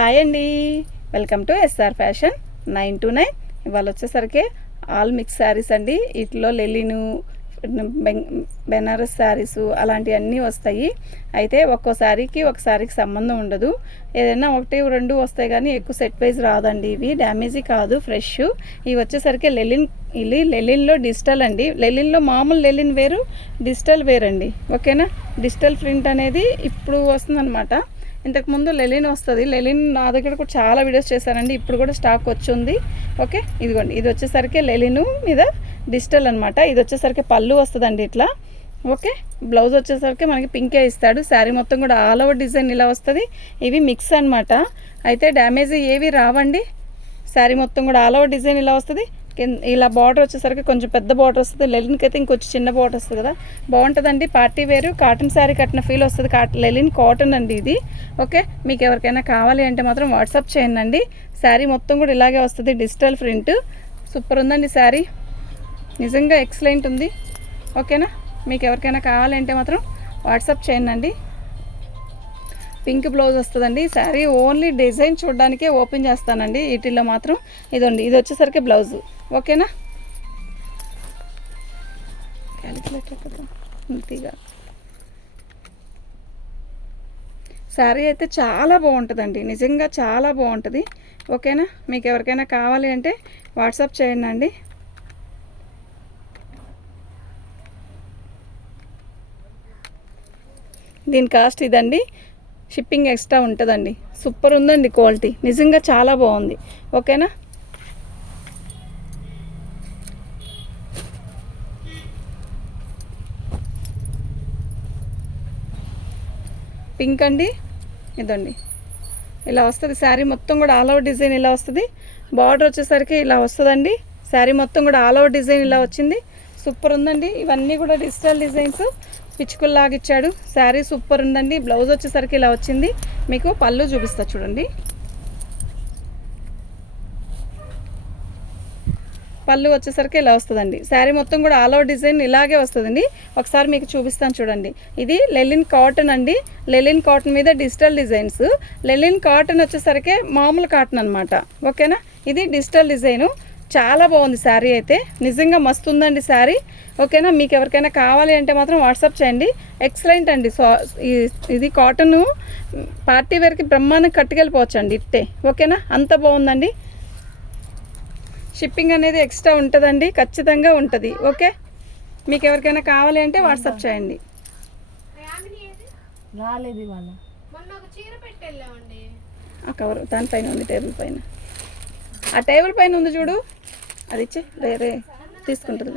Hi అండి, welcome to SR fashion 929. ఇవాళ వచ్చేసరికి ఆల్ మిక్స్ శారీస్ అండి. వీటిలో లెలిను, బెనారస్ శారీస్ అలాంటివన్నీ వస్తాయి. అయితే ఒక్కో శారీకి ఒక శారీకి సంబంధం ఉండదు. ఏదైనా ఒకటి రెండు వస్తాయి కానీ ఎక్కువ సెట్ వైజ్ రాదండి. ఇవి డ్యామేజీ కాదు, ఫ్రెష్. ఇవి వచ్చేసరికి లెలిన్లో డిజిటల్ అండి. లెలిన్లో మామూలు లెలిన్ వేరు, డిజిటల్ వేరండి. ఓకేనా. డిజిటల్ ప్రింట్ అనేది ఇప్పుడు వస్తుందన్నమాట. ఇంతకుముందు లెలిన్ వస్తుంది. లెలిన్ నా దగ్గర కూడా చాలా వీడియోస్ చేశానండి. ఇప్పుడు కూడా స్టాక్ వచ్చింది. ఓకే, ఇదిగోండి. ఇది వచ్చేసరికి లెలిన్ మీద డిజిటల్ అనమాట. ఇది వచ్చేసరికి పళ్ళు వస్తుందండి ఇట్లా. ఓకే, బ్లౌజ్ వచ్చేసరికి మనకి పింకే ఇస్తాడు. శారీ మొత్తం కూడా ఆల్ ఓవర్ డిజైన్ ఇలా వస్తుంది. ఇవి మిక్స్ అనమాట. అయితే డ్యామేజ్ ఏవి రావండి. శారీ మొత్తం కూడా ఆల్ ఓవర్ డిజైన్ ఇలా వస్తుంది. ఇలా బార్డర్ వచ్చేసరికి కొంచెం పెద్ద బార్డర్ వస్తుంది. లెలిన్కి అయితే ఇంకొంచెం చిన్న బార్డర్ వస్తుంది కదా, బాగుంటుందండి. పార్టీ వేరు కాటన్ శారీ కట్టిన ఫీల్ వస్తుంది. లెలిన్ కాటన్ అండి ఇది. ఓకే, మీకు ఎవరికైనా కావాలి అంటే మాత్రం వాట్సాప్ చేయండి. శారీ మొత్తం కూడా ఇలాగే వస్తుంది, డిజిటల్ ప్రింట్. సూపర్ ఉందండి శారీ, నిజంగా ఎక్సలెంట్ ఉంది. ఓకేనా, మీకు ఎవరికైనా కావాలంటే మాత్రం వాట్సాప్ చేయండి. పింక్ బ్లౌజ్ వస్తుందండి. శారీ ఓన్లీ డిజైన్ చూడడానికే ఓపెన్ చేస్తానండి. వీటిల్లో మాత్రం ఇదండి, ఇది వచ్చేసరికి బ్లౌజు. ఓకేనా. క్యాలిక్యులేటర్ కదా ఇంతగా. శారీ అయితే చాలా బాగుంటుందండి, నిజంగా చాలా బాగుంటుంది. ఓకేనా, మీకు ఎవరికైనా కావాలి అంటే వాట్సాప్ చేయండి. దీని కాస్ట్ ఇదండి. షిప్పింగ్ ఎక్స్ట్రా ఉంటుందండి. సూపర్ ఉందండి క్వాలిటీ, నిజంగా చాలా బాగుంది. ఓకేనా. పింక్ అండి, ఇదండి ఇలా వస్తుంది. శారీ మొత్తం కూడా ఆల్ ఓవర్ డిజైన్ ఇలా వస్తుంది. బార్డర్ వచ్చేసరికి ఇలా వస్తుందండి. శారీ మొత్తం కూడా ఆల్ ఓవర్ డిజైన్ ఇలా వచ్చింది. సూపర్ ఉందండి. ఇవన్నీ కూడా డిజిటల్ డిజైన్స్ పిచ్చుకుల్లాగా ఇచ్చాడు. శారీ సూపర్ ఉందండి. బ్లౌజ్ వచ్చేసరికి ఇలా వచ్చింది. మీకు పళ్ళు చూపిస్తా చూడండి. పళ్ళు వచ్చేసరికి ఇలా వస్తుందండి. శారీ మొత్తం కూడా ఆల్ ఓవర్ డిజైన్ ఇలాగే వస్తుందండి. ఒకసారి మీకు చూపిస్తాను చూడండి. ఇది లెలిన్ కాటన్ అండి. లెలిన్ కాటన్ మీద డిజిటల్ డిజైన్స్. లెలిన్ కాటన్ వచ్చేసరికి మామూలు కాటన్ అనమాట. ఓకేనా, ఇది డిజిటల్ డిజైను. చాలా బాగుంది శారీ అయితే, నిజంగా మస్తు ఉందండి శారీ. ఓకేనా, మీకు ఎవరికైనా కావాలి అంటే మాత్రం వాట్సాప్ చేయండి. ఎక్సలెంట్ అండి. ఇది కాటన్ పార్టీ వేర్కి బ్రహ్మాండంగా కట్టుకెళ్ళిపోవచ్చు అండి ఇట్టే. ఓకేనా, అంత బాగుందండి. షిప్పింగ్ అనేది ఎక్స్ట్రా ఉంటుందండి, ఖచ్చితంగా ఉంటుంది. ఓకే, మీకు ఎవరికైనా కావాలి అంటే వాట్సాప్ చేయండి. ఆ కవర్ దానిపైన ఉంది, టేబుల్ పైన. ఆ టేబుల్ పైన ఉంది చూడు, అది ఇచ్చే. రే తీసుకుంటుంది.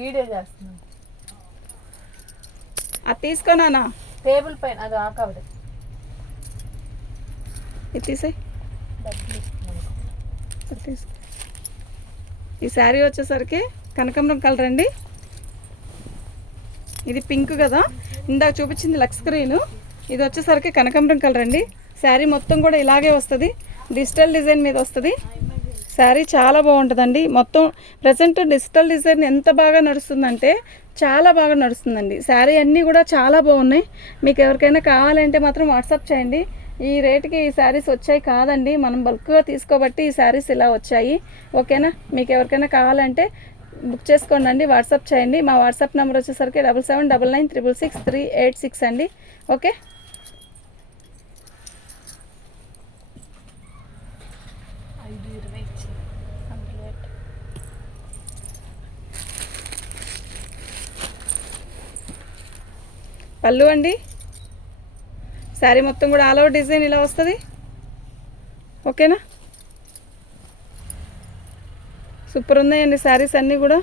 వీడియో చేస్తున్నాను, అది తీసుకోనా. టేబుల్ పైన అది ఆకవదు. ఇది తీసే. ఈ శారీ వచ్చేసరికి కనకాంబరం కలర్ అండి. ఇది పింక్ కదా, ఇందాక చూపించింది లక్స్ గ్రీన్. ఇది వచ్చేసరికి కనకాంబరం కలర్ అండి. శారీ మొత్తం కూడా ఇలాగే వస్తుంది, డిజిటల్ డిజైన్ మీద వస్తుంది. శారీ చాలా బాగుంటుందండి. మొత్తం ప్రజెంట్ డిజిటల్ డిజైన్ ఎంత బాగా నడుస్తుందంటే చాలా బాగా నడుస్తుందండి. శారీ అన్నీ కూడా చాలా బాగున్నాయి. మీకు ఎవరికైనా కావాలంటే మాత్రం వాట్సాప్ చేయండి. ఈ రేటుకి ఈ శారీస్ వచ్చాయి కాదండి, మనం బల్క్గా తీసుకోబట్టి ఈ శారీస్ ఇలా వచ్చాయి. ఓకేనా, మీకు ఎవరికైనా కావాలంటే బుక్ చేసుకోండి, వాట్సాప్ చేయండి. మా వాట్సాప్ నెంబర్ వచ్చేసరికి 7799666386 అండి. ఓకే, పళ్ళు అండి. శారీ మొత్తం కూడా ఆల్ ఓవర్ డిజైన్ ఇలా వస్తుంది. ఓకేనా, సూపర్ ఉన్నాయండి శారీస్ అన్నీ కూడా.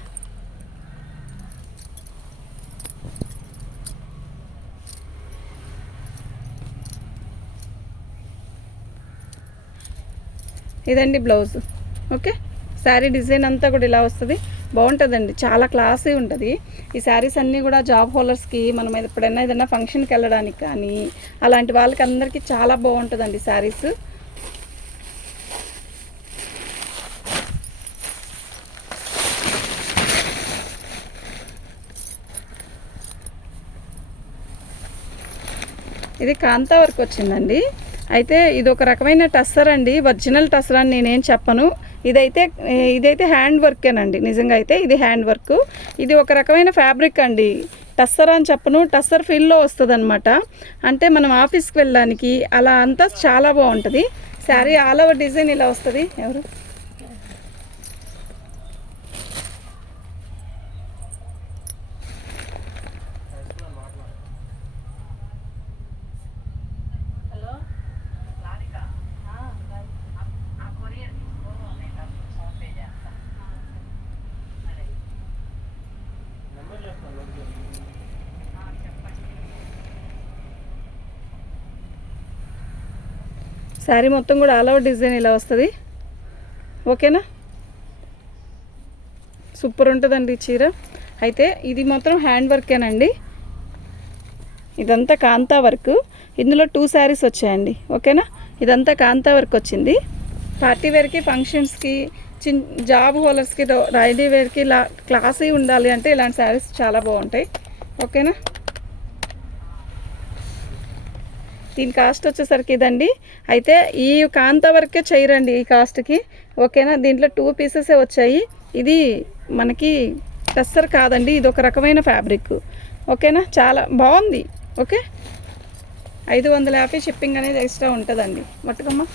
ఇదండి బ్లౌజ్. ఓకే, శారీ డిజైన్ అంతా కూడా ఇలా వస్తుంది. బాగుంటుందండి, చాలా క్లాసీ ఉంటుంది. ఈ శారీస్ అన్నీ కూడా జాబ్ హోల్డర్స్కి, మనం ఎప్పుడైనా ఏదైనా ఫంక్షన్కి వెళ్ళడానికి కానీ అలాంటి వాళ్ళకి అందరికీ చాలా బాగుంటుందండి శారీస్. ఇది కాంతా వర్క్ వచ్చిందండి. అయితే ఇది ఒక రకమైన టస్సర్ అండి, ఒరిజినల్ టస్సర్ అని నేనేం చెప్పను. ఇదైతే హ్యాండ్ వర్కేనండి, నిజంగా అయితే ఇది హ్యాండ్ వర్క్. ఇది ఒక రకమైన ఫ్యాబ్రిక్ అండి, టస్సర్ అని చెప్పను, టస్సర్ ఫీల్లో వస్తుంది అనమాట. అంటే మనం ఆఫీస్కి వెళ్ళడానికి అలా అంతా చాలా బాగుంటుంది. శారీ ఆల్ ఓవర్ డిజైన్ ఇలా వస్తుంది. ఎవరు శారీ మొత్తం కూడా ఆల్ ఓవర్ డిజైన్ ఇలా వస్తుంది. ఓకేనా, సూపర్ ఉంటుందండి ఈ చీర. అయితే ఇది మాత్రం హ్యాండ్ వర్కేనండి, ఇదంతా కాంతా వర్క్. ఇందులో 2 శారీస్ వచ్చాయండి. ఓకేనా, ఇదంతా కాంతా వర్క్ వచ్చింది. పార్టీ వేర్కి, ఫంక్షన్స్కి, జాబ్ హోల్డర్స్కి, డైలీ వేర్కి ఇలా క్లాసీ ఉండాలి అంటే ఇలాంటి శారీస్ చాలా బాగుంటాయి. ఓకేనా, దీని కాస్ట్ వచ్చేసరికి ఇదండి. అయితే ఈ కాంతా వర్కే చేయరండి ఈ కాస్ట్కి. ఓకేనా, దీంట్లో 2 పీసెసే వచ్చాయి. ఇది మనకి టస్సర్ కాదండి, ఇది ఒక రకమైన ఫ్యాబ్రిక్. ఓకేనా, చాలా బాగుంది. ఓకే, 550 షిప్పింగ్ అనేది ఎక్స్ట్రా ఉంటుందండి. పట్టుకమ్మా,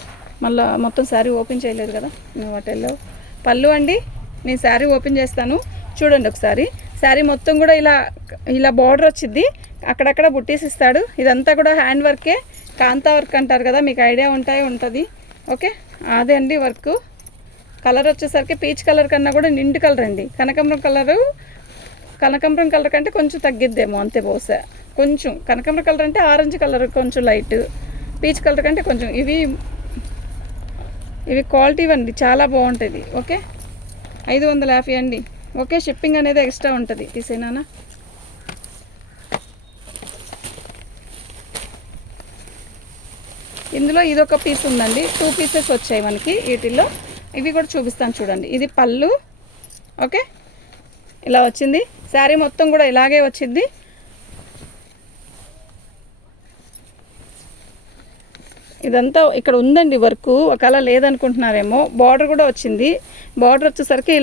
మళ్ళీ మొత్తం శారీ ఓపెన్ చేయలేదు కదా వాటిల్లో. పళ్ళు అండి, నేను శారీ ఓపెన్ చేస్తాను చూడండి ఒకసారి. శారీ మొత్తం కూడా ఇలా బార్డర్ వచ్చింది, అక్కడక్కడ బుట్టీస్ ఇస్తాడు. ఇదంతా కూడా హ్యాండ్ వర్కే, కాంతా వర్క్ అంటారు కదా, మీకు ఐడియా ఉంటుంది. ఓకే, అదే అండి వర్క్. కలర్ వచ్చేసరికి పీచ్ కలర్ కన్నా కూడా నిండు కలర్ అండి. కనకాంబరం కలర్ కంటే కొంచెం తగ్గిద్దేమో అంతే బహుశా. కొంచెం కనకాంబరం కలర్ అంటే ఆరెంజ్ కలర్ కొంచెం లైట్, పీచ్ కలర్ కంటే కొంచెం. ఇవి క్వాలిటీ అండి, చాలా బాగుంటుంది. ఓకే, 550 అండి. ఓకే, షిప్పింగ్ అనేది ఎక్స్ట్రా ఉంటుంది. తీసేనా, ఇందులో ఇదొక పీస్ ఉందండి, 2 పీసెస్ వచ్చాయి మనకి వీటిల్లో. ఇవి కూడా చూపిస్తాను చూడండి. ఇది పళ్ళు. ఓకే, ఇలా వచ్చింది. శారీ మొత్తం కూడా ఇలాగే వచ్చింది. ఇదంతా ఇక్కడ ఉందండి వర్క్, ఒకవేళ లేదనుకుంటున్నారేమో. బార్డర్ కూడా వచ్చింది. బార్డర్ వచ్చేసరికి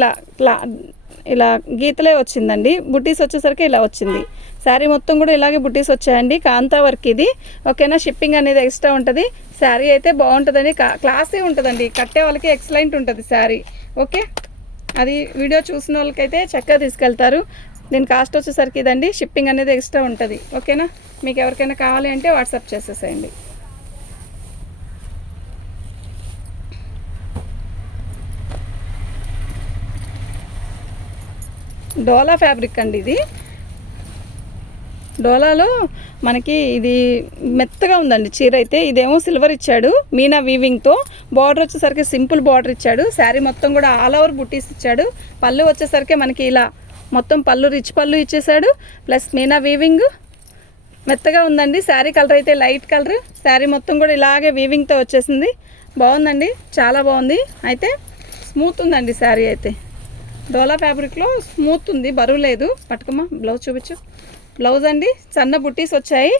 ఇలా గీతలే వచ్చిందండి. బుట్టీస్ వచ్చేసరికి ఇలా వచ్చింది. శారీ మొత్తం కూడా ఇలాగే బుట్టీస్ వచ్చాయండి. కాంతా వర్క్ ఇది. ఓకేనా, షిప్పింగ్ అనేది ఎక్స్ట్రా ఉంటుంది. శారీ అయితే బాగుంటుందండి, క్లాసీ ఉంటుందండి, కట్టే వాళ్ళకి ఎక్సలెంట్ ఉంటుంది శారీ. ఓకే, అది వీడియో చూసిన వాళ్ళకైతే చక్కగా తీసుకెళ్తారు. దీని కాస్ట్ వచ్చేసరికి ఇదండి, షిప్పింగ్ అనేది ఎక్స్ట్రా ఉంటుంది. ఓకేనా, మీకు ఎవరికైనా కావాలి అంటే వాట్సాప్ చేసేసేయండి. డోలా ఫ్యాబ్రిక్ అండి ఇది. డోలాలో మనకి ఇది మెత్తగా ఉందండి చీర అయితే. ఇదేమో సిల్వర్ ఇచ్చాడు మీనా వీవింగ్తో. బార్డర్ వచ్చేసరికి సింపుల్ బార్డర్ ఇచ్చాడు. శారీ మొత్తం కూడా ఆల్ ఓవర్ బుట్టీస్ ఇచ్చాడు. పళ్ళు వచ్చేసరికి మనకి ఇలా మొత్తం పళ్ళు రిచ్ పళ్ళు ఇచ్చేసాడు, ప్లస్ మీనా వీవింగ్. మెత్తగా ఉందండి. శారీ కలర్ అయితే లైట్ కలర్. శారీ మొత్తం కూడా ఇలాగే వీవింగ్తో వచ్చేసింది. బాగుందండి, చాలా బాగుంది. అయితే స్మూత్ ఉందండి శారీ అయితే. డోలా ఫ్యాబ్రిక్లో స్మూత్ ఉంది, బరువు లేదు. పట్టుకోమా, బ్లౌజ్ చూపించు. బ్లౌజ్ అండి, సన్న బుట్టీస్ వచ్చాయి.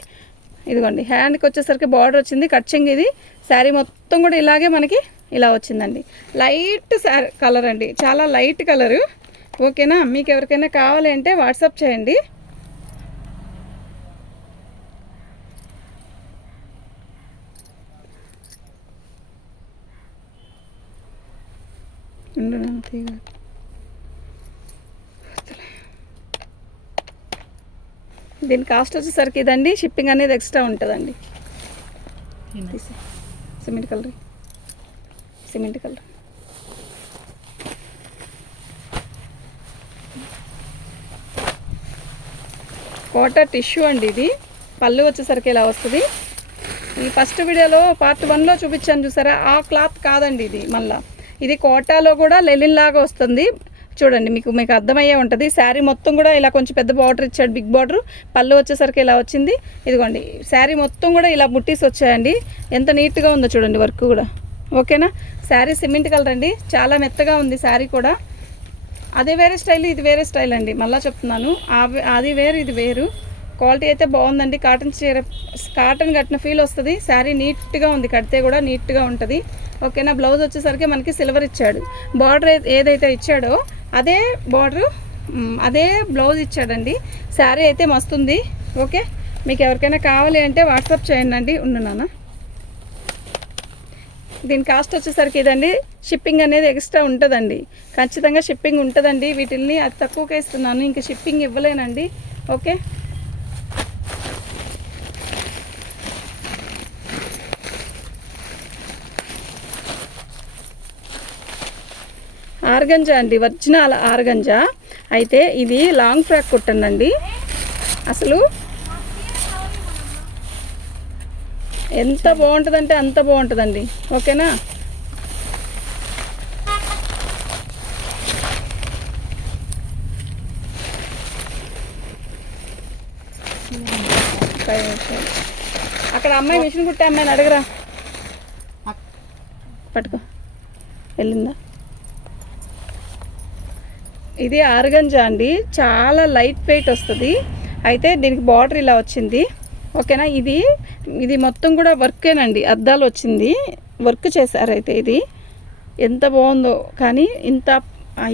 ఇదిగోండి, హ్యాండ్కి వచ్చేసరికి బార్డర్ వచ్చింది, కట్చింగ్ ఇది. శారీ మొత్తం కూడా ఇలాగే మనకి ఇలా వచ్చిందండి. లైట్ శారీ కలర్ అండి, చాలా లైట్ కలరు. ఓకేనా, మీకు ఎవరికైనా కావాలి అంటే వాట్సాప్ చేయండి. దీని కాస్ట్ వచ్చేసరికి ఇదండి, షిప్పింగ్ అనేది ఎక్స్ట్రా ఉంటుందండి. సిమెంట్ కలర్ కోటా టిష్యూ అండి ఇది. పళ్ళు వచ్చేసరికి ఇలా వస్తుంది. ఈ ఫస్ట్ వీడియోలో పార్ట్ 1లో చూపించాను చూసారా, ఆ క్లాత్ కాదండి ఇది. మళ్ళీ ఇది కోటాలో కూడా లెలిన్ లాగా వస్తుంది. చూడండి, మీకు అర్థమయ్యే ఉంటుంది. శారీ మొత్తం కూడా ఇలా కొంచెం పెద్ద బార్డర్ ఇచ్చాడు, బిగ్ బార్డర్. పళ్ళు వచ్చేసరికి ఇలా వచ్చింది. ఇదిగోండి, శారీ మొత్తం కూడా ఇలా బుట్టీస్ వచ్చాయండి. ఎంత నీట్గా ఉందో చూడండి వర్క్ కూడా. ఓకేనా, శారీ సిమెంట్ కలర్ అండి, చాలా మెత్తగా ఉంది శారీ కూడా. అదే వేరే స్టైల్, ఇది వేరే స్టైల్ అండి. మళ్ళీ చెప్తున్నాను, అది వేరు ఇది వేరు. క్వాలిటీ అయితే బాగుందండి. కాటన్ చీర, కాటన్ కట్టిన ఫీల్ వస్తుంది. శారీ నీట్గా ఉంది, కడితే కూడా నీట్గా ఉంటుంది. ఓకేనా. బ్లౌజ్ వచ్చేసరికి మనకి సిల్వర్ ఇచ్చాడు. బార్డర్ ఏదైతే ఇచ్చాడో అదే బార్డరు, అదే బ్లౌజ్ ఇచ్చాడండి. శారీ అయితే మస్తుంది. ఓకే, మీకు ఎవరికైనా కావాలి అంటే వాట్సాప్ చేయండి. నాన్న దీని కాస్ట్ వచ్చేసరికి ఇదండి. షిప్పింగ్ అనేది ఎక్స్ట్రా ఉంటుందండి, ఖచ్చితంగా షిప్పింగ్ ఉంటుందండి. వీటిల్ని అది తక్కువగా ఇస్తున్నాను, ఇంకా షిప్పింగ్ ఇవ్వలేనండి. ఓకే, ఆర్గంజా అండి, ఒరిజినల్ ఆర్గంజా. అయితే ఇది లాంగ్ ఫ్రాక్ కుట్టండి. అసలు ఎంత బాగుంటుందంటే అంత బాగుంటుందండి. ఓకేనా. అక్కడ అమ్మాయి మిషన్ కుట్టే అమ్మాయిని అడగరా, పట్టుకో, వెళ్ళిందా. ఇది ఆర్గంజా అండి, చాలా లైట్ వెయిట్ వస్తుంది. అయితే దీనికి బార్డర్ ఇలా వచ్చింది. ఓకేనా. ఇది మొత్తం కూడా వర్కేనండి, అద్దాలు వచ్చింది, వర్క్ చేశారు. అయితే ఇది ఎంత బాగుందో. కానీ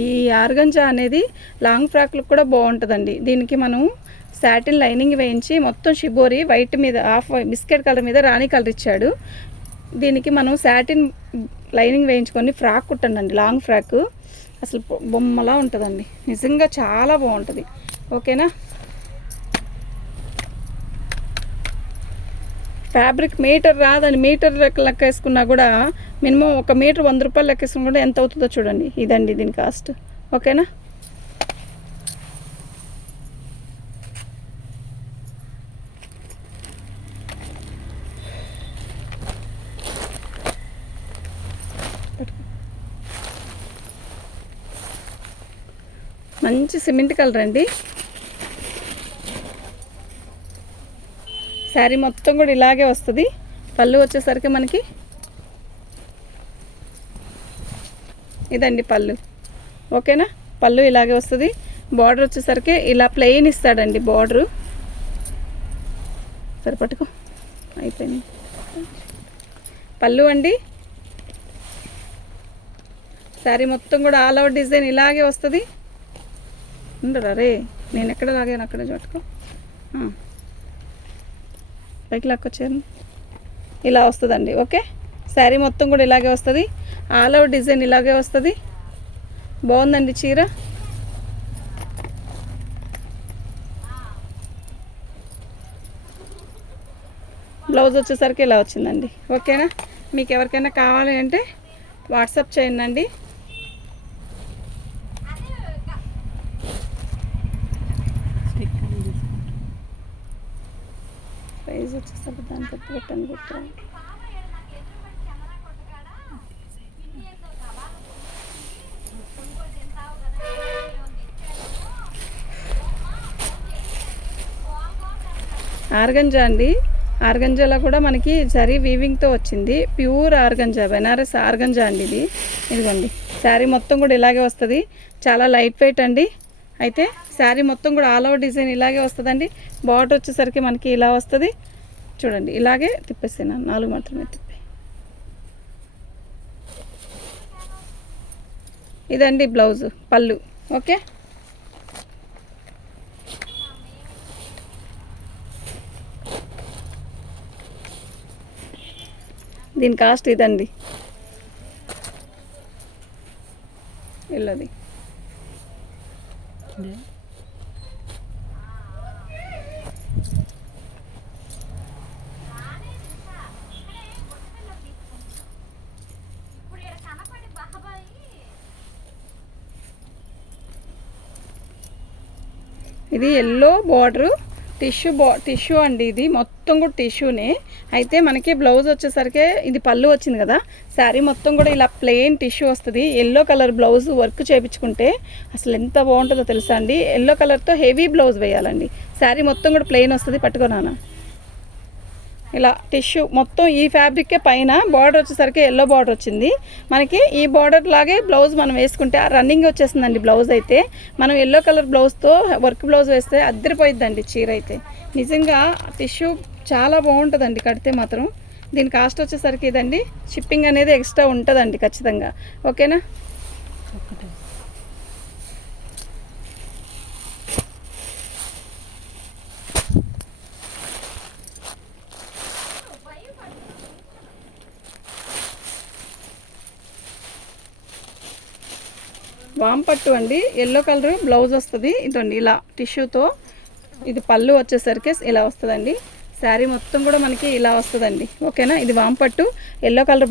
ఈ ఆర్గంజా అనేది లాంగ్ ఫ్రాక్లకు కూడా బాగుంటుందండి. దీనికి మనం సాటిన్ లైనింగ్ వేయించి మొత్తం షిబోరి వైట్ మీద, ఆఫ్ బిస్కెట్ కలర్ మీద రాణి కలర్ ఇచ్చాడు. దీనికి మనం సాటిన్ లైనింగ్ వేయించుకొని ఫ్రాక్ కుట్టండి, లాంగ్ ఫ్రాక్. అసలు బొమ్మలా ఉంటుందండి, నిజంగా చాలా బాగుంటుంది. ఓకేనా. ఫ్యాబ్రిక్ మీటర్ రాదని, మీటర్ లెక్క వేసుకున్నా కూడా మినిమం 1 మీటర్ 100 రూపాయలు లెక్క వేసుకున్నా కూడా ఎంత అవుతుందో చూడండి. ఇదండి దీని కాస్ట్. ఓకేనా. మంచి సిమెంట్ కలర్ అండి. శారీ మొత్తం కూడా ఇలాగే వస్తుంది. పళ్ళు వచ్చేసరికి మనకి ఇదండి పళ్ళు. ఓకేనా. పళ్ళు ఇలాగే వస్తుంది. బార్డర్ వచ్చేసరికి ఇలా ప్లెయిన్ ఇస్తాడండి బార్డరు. సరే పట్టుకో, అయిపోయింది. పళ్ళు అండి. శారీ మొత్తం కూడా ఆల్ ఓవర్ డిజైన్ ఇలాగే వస్తుంది. ఉండరా రే, నేను ఎక్కడ లాగాను అక్కడ పట్టుకో, పైకి లాక్కొచ్చాను. ఇలా వస్తుందండి. ఓకే, శారీ మొత్తం కూడా ఇలాగే వస్తుంది. ఆల్ ఓవర్ డిజైన్ ఇలాగే వస్తుంది. బాగుందండి చీర. బ్లౌజ్ వచ్చేసరికి ఇలా వచ్చిందండి. ఓకేనా. మీకు ఎవరికైనా కావాలి అంటే వాట్సాప్ చేయండి. ప్రైజ్ వచ్చేసరికి దాన్ని తప్పు పెట్టండి. ఆర్గంజా అండి. ఆర్గంజాలో కూడా మనకి జరీ వీవింగ్తో వచ్చింది. ప్యూర్ ఆర్గంజా, బెనారస్ ఆర్గంజా అండి ఇది. ఇదిగోండి, శారీ మొత్తం కూడా ఇలాగే వస్తుంది. చాలా లైట్ వెయిట్ అండి. అయితే శారీ మొత్తం కూడా ఆల్ ఓవర్ డిజైన్ ఇలాగే వస్తుందండి. బార్డర్ వచ్చేసరికి మనకి ఇలా వస్తుంది. చూడండి, ఇలాగే తిప్పేస్తాను, 4 మాత్రమే తిప్పి. ఇదండి బ్లౌజ్, పళ్ళు. ఓకే, దీని కాస్ట్ ఇదండి. ఇల్లది ఇది ఎల్లో బార్డరు, టిష్యూ అండి. ఇది మొత్తం కూడా టిష్యూనే. అయితే మనకి బ్లౌజ్ వచ్చేసరికి ఇది పళ్ళు వచ్చింది కదా, శారీ మొత్తం కూడా ఇలా ప్లెయిన్ టిష్యూ వస్తుంది. ఎల్లో కలర్ బ్లౌజ్ వర్క్ చేయించుకుంటే అసలు ఎంత బాగుంటుందో తెలుసా అండి. ఎల్లో కలర్తో హెవీ బ్లౌజ్ వేయాలండి. శారీ మొత్తం కూడా ప్లెయిన్ వస్తుంది. పట్టుకో నాన్న, ఇలా టిష్యూ మొత్తం ఈ ఫ్యాబ్రిక్కే పైన బార్డర్ వచ్చేసరికి ఎల్లో బార్డర్ వచ్చింది. మనకి ఈ బార్డర్ లాగే బ్లౌజ్ మనం వేసుకుంటే ఆ రన్నింగ్ వచ్చేస్తుందండి. బ్లౌజ్ అయితే మనం ఎల్లో కలర్ బ్లౌజ్తో వర్క్ బ్లౌజ్ వేస్తే అద్దరిపోయిద్దండి చీర అయితే. నిజంగా టిష్యూ చాలా బాగుంటుందండి కడితే మాత్రం. దీని కాస్ట్ వచ్చేసరికి ఇదండి. షిప్పింగ్ అనేది ఎక్స్ట్రా ఉంటుందండి ఖచ్చితంగా. ఓకేనా? వామ్ పట్టు అండి, ఎల్లో కలర్ బ్లౌజ్ వస్తుంది. ఇదండి ఇలా టిష్యూతో. ఇది పళ్ళు వచ్చేసరికి ఇలా వస్తుందండి. శారీ మొత్తం కూడా మనకి ఇలా వస్తుందండి. ఓకేనా? ఇది వామ్ పట్టు, ఎల్లో కలర్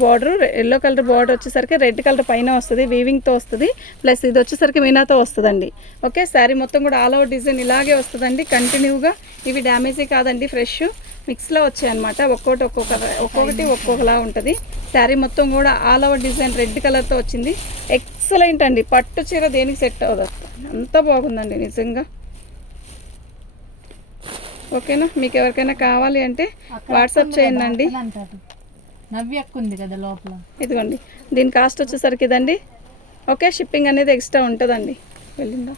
బార్డర్ వచ్చేసరికి రెడ్ కలర్ పైన వస్తుంది, వీవింగ్తో వస్తుంది. ప్లస్ ఇది వచ్చేసరికి మీనాతో వస్తుందండి. ఓకే, శారీ మొత్తం కూడా ఆల్ ఓవర్ డిజైన్ ఇలాగే వస్తుందండి కంటిన్యూగా. ఇవి డ్యామేజీ కాదండి, ఫ్రెష్ మిక్స్లో వచ్చాయన్నమాట. ఒక్కొక్కటి ఒక్కొక్కలా ఉంటుంది. శారీ మొత్తం కూడా ఆల్ ఓవర్ డిజైన్ రెడ్ కలర్తో వచ్చింది. ఎక్సలెంట్ అండి. పట్టు చీర దేనికి సెట్ అవ్వదు, అంత బాగుందండి నిజంగా. ఓకేనా? మీకు ఎవరికైనా కావాలి అంటే వాట్సాప్ చేయండి. నవ్యక్కుంది కదా లోపల. ఇదిగోండి, దీని కాస్ట్ వచ్చేసరికి ఇదండి. ఓకే, షిప్పింగ్ అనేది ఎక్స్ట్రా ఉంటుందండి. వెళ్ళిందా?